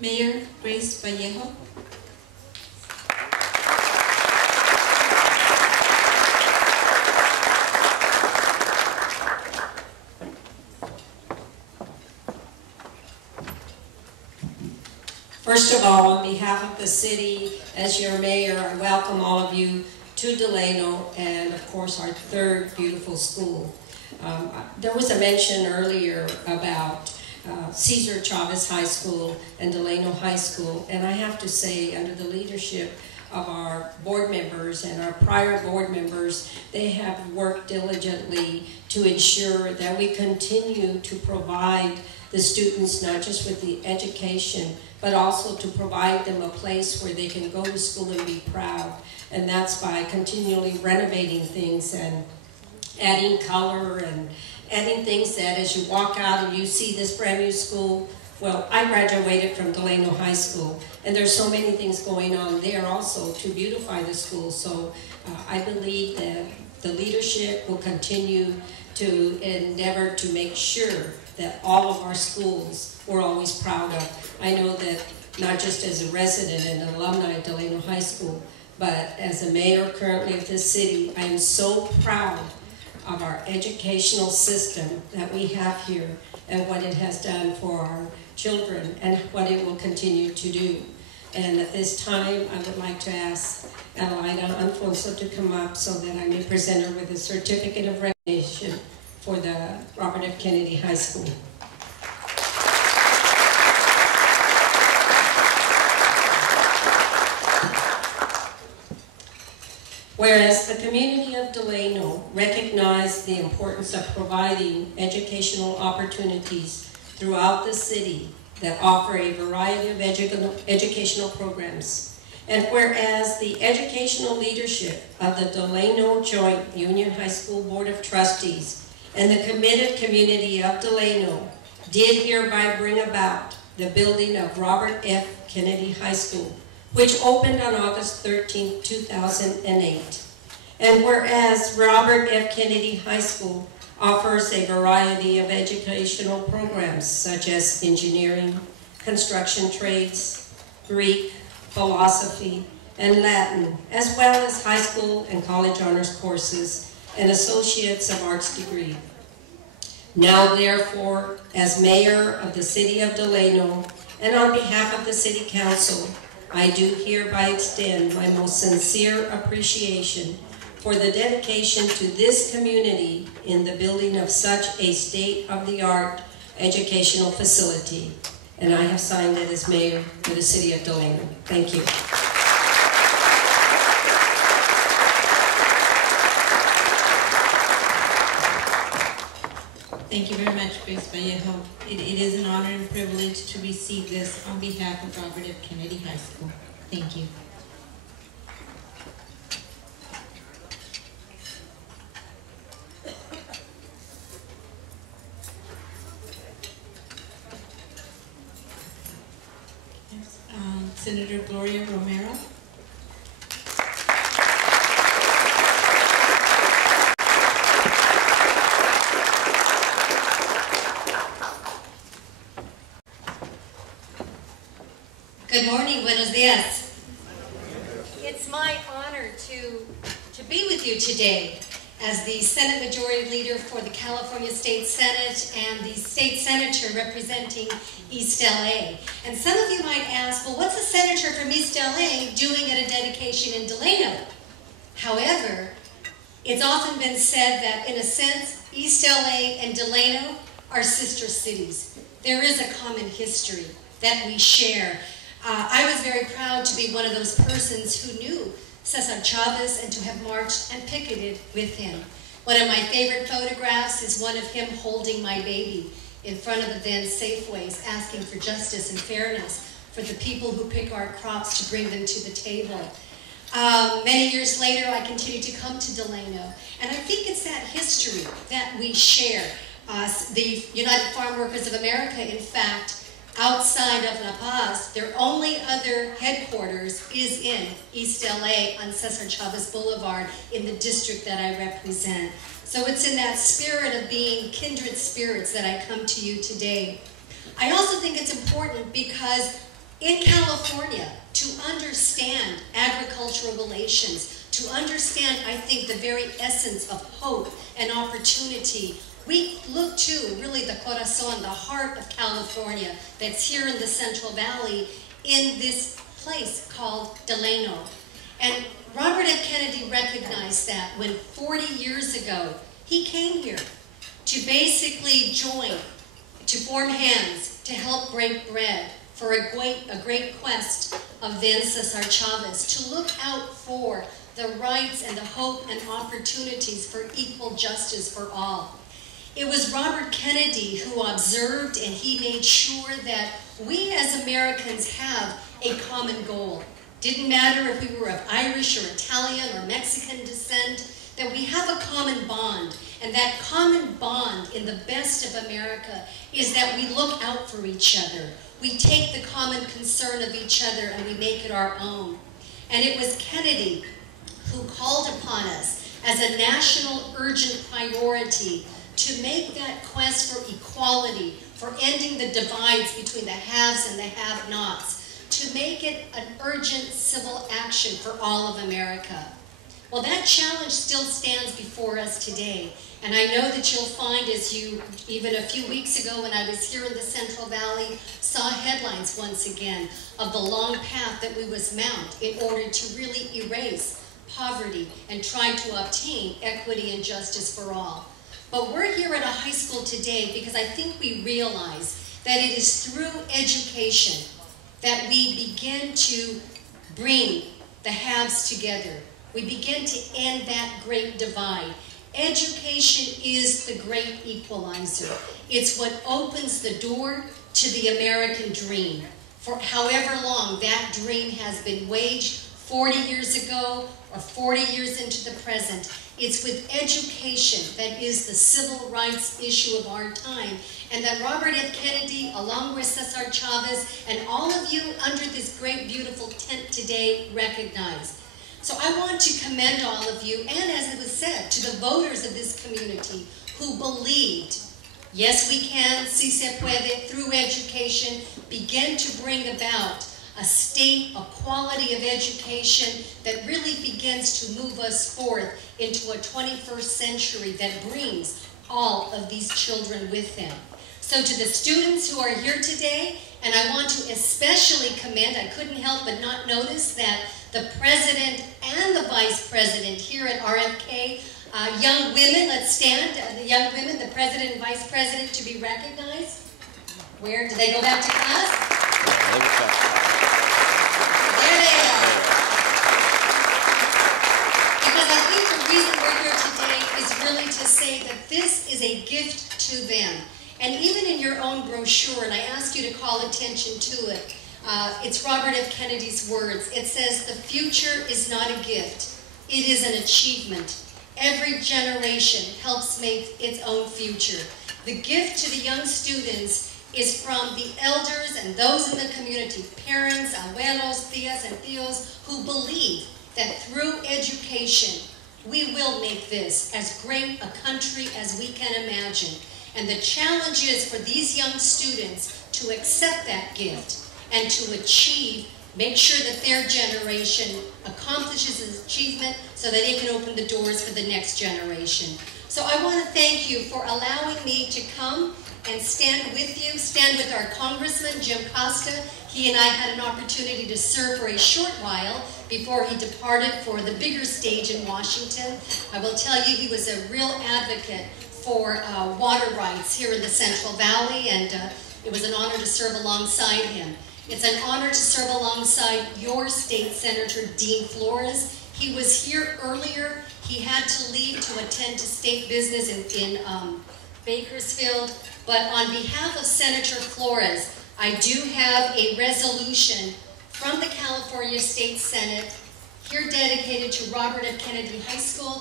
Mayor Grace Vallejo. First of all, on behalf of the city, as your mayor, I welcome all of you to Delano and, of course, our third beautiful school. There was a mention earlier about Cesar Chavez High School and Delano High School, and I have to say, under the leadership of our board members and our prior board members, they have worked diligently to ensure that we continue to provide the students not just with the education, but also to provide them a place where they can go to school and be proud. And that's by continually renovating things and adding color and adding things that as you walk out and you see this brand new school. Well, I graduated from Delano High School, and there's so many things going on there also to beautify the school. So I believe that the leadership will continue to endeavor to make sure that all of our schools we're always proud of. I know that not just as a resident and an alumni of Delano High School, but as a mayor currently of this city, I am so proud of our educational system that we have here and what it has done for our children and what it will continue to do. And at this time, I would like to ask Adelaida Alfonso to come up so that I may present her with a certificate of recognition for the Robert F. Kennedy High School. Whereas the community of Delano recognized the importance of providing educational opportunities throughout the city that offer a variety of educational programs. And whereas the educational leadership of the Delano Joint Union High School Board of Trustees and the committed community of Delano did hereby bring about the building of Robert F. Kennedy High School, which opened on August 13, 2008. And whereas Robert F. Kennedy High School offers a variety of educational programs such as engineering, construction trades, Greek, philosophy, and Latin, as well as high school and college honors courses and Associates of Arts degree. Now therefore, as mayor of the city of Delano and on behalf of the city council, I do hereby extend my most sincere appreciation for the dedication to this community in the building of such a state-of-the-art educational facility. And I have signed it as mayor for the city of Delano. Thank you. Thank you very much, Grace Vallejo. It is an honor and privilege to receive this on behalf of Robert F. Kennedy High School. Thank you. Senator Gloria Romero. Good morning, buenos dias. It's my honor to be with you today as the Senate Majority Leader for the California State Senate and the State Senator representing East LA. And some of you might ask, well, what's a senator from East LA doing at a dedication in Delano? However, it's often been said that in a sense, East LA and Delano are sister cities. There is a common history that we share. I was very proud to be one of those persons who knew Cesar Chavez and to have marched and picketed with him. One of my favorite photographs is one of him holding my baby in front of the then Safeways, asking for justice and fairness for the people who pick our crops to bring them to the table. Many years later, I continued to come to Delano, and I think it's that history that we share. The United Farm Workers of America, in fact, outside of La Paz, their only other headquarters is in East LA on Cesar Chavez Boulevard in the district that I represent. So it's in that spirit of being kindred spirits that I come to you today. I also think it's important because in California, to understand agricultural relations, to understand, I think, the very essence of hope and opportunity. We look to really the corazon, the heart of California that's here in the Central Valley in this place called Delano. And Robert F. Kennedy recognized that when 40 years ago he came here to basically join, to form hands, to help break bread for a great quest of then Cesar Chavez, to look out for the rights and the hope and opportunities for equal justice for all. It was Robert Kennedy who observed, and he made sure that we as Americans have a common goal. Didn't matter if we were of Irish or Italian or Mexican descent, that we have a common bond. And that common bond in the best of America is that we look out for each other. We take the common concern of each other and we make it our own. And it was Kennedy who called upon us as a national urgent priority to make that quest for equality, for ending the divides between the haves and the have-nots, to make it an urgent civil action for all of America. Well, that challenge still stands before us today. And I know that you'll find, as you, even a few weeks ago when I was here in the Central Valley, saw headlines once again of the long path that we must mount in order to really erase poverty and try to obtain equity and justice for all. But we're here at a high school today because I think we realize that it is through education that we begin to bring the haves together. We begin to end that great divide. Education is the great equalizer. It's what opens the door to the American dream. For however long that dream has been waged, 40 years ago or 40 years into the present, it's with education that is the civil rights issue of our time, and that Robert F. Kennedy, along with Cesar Chavez, and all of you under this great, beautiful tent today recognize. So I want to commend all of you, and as it was said, to the voters of this community who believed, yes we can, si se puede, through education, begin to bring about a state, a quality of education that really begins to move us forth into a 21st century that brings all of these children with them. So to the students who are here today, and I want to especially commend, I couldn't help but not notice that the president and the vice president here at RFK, young women, let's stand, the young women, the president and vice president to be recognized. Where, did they go back to class? There they are. Because I think the reason we're here today is really to say that this is a gift to them. And even in your own brochure, and I ask you to call attention to it, it's Robert F. Kennedy's words. It says, "The future is not a gift, it is an achievement. Every generation helps make its own future." The gift to the young students is from the elders and those in the community, parents, abuelos, tías, and tíos, who believe that through education, we will make this as great a country as we can imagine. And the challenge is for these young students to accept that gift and to achieve, make sure that their generation accomplishes this achievement so that it can open the doors for the next generation. So I want to thank you for allowing me to come and stand with you, stand with our Congressman, Jim Costa. He and I had an opportunity to serve for a short while before he departed for the bigger stage in Washington. I will tell you, he was a real advocate for water rights here in the Central Valley, and it was an honor to serve alongside him. It's an honor to serve alongside your state senator, Dean Flores. He was here earlier. He had to leave to attend to state business in Bakersfield. But on behalf of Senator Flores, I do have a resolution from the California State Senate here dedicated to Robert F. Kennedy High School.